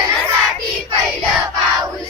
शिक्षणासाठी पहिलं पाऊल